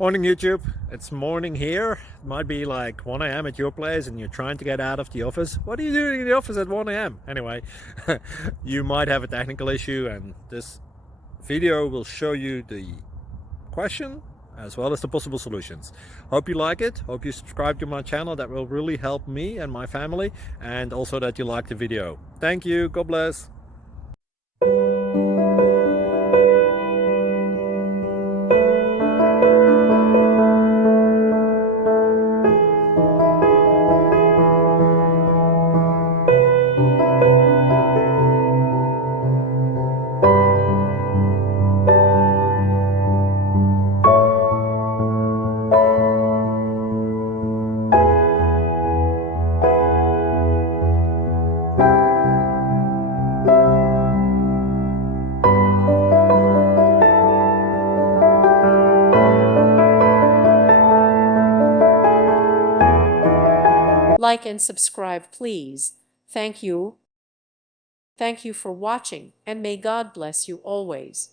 Morning YouTube, it's morning here. It might be like 1 a.m. at your place and you're trying to get out of the office. What are you doing in the office at 1 a.m.? Anyway, you might have a technical issue and this video will show you the question as well as the possible solutions. Hope you like it, hope you subscribe to my channel. That will really help me and my family, and also that you like the video. Thank you, God bless. Like and subscribe, please. Thank you. Thank you for watching, and may God bless you always.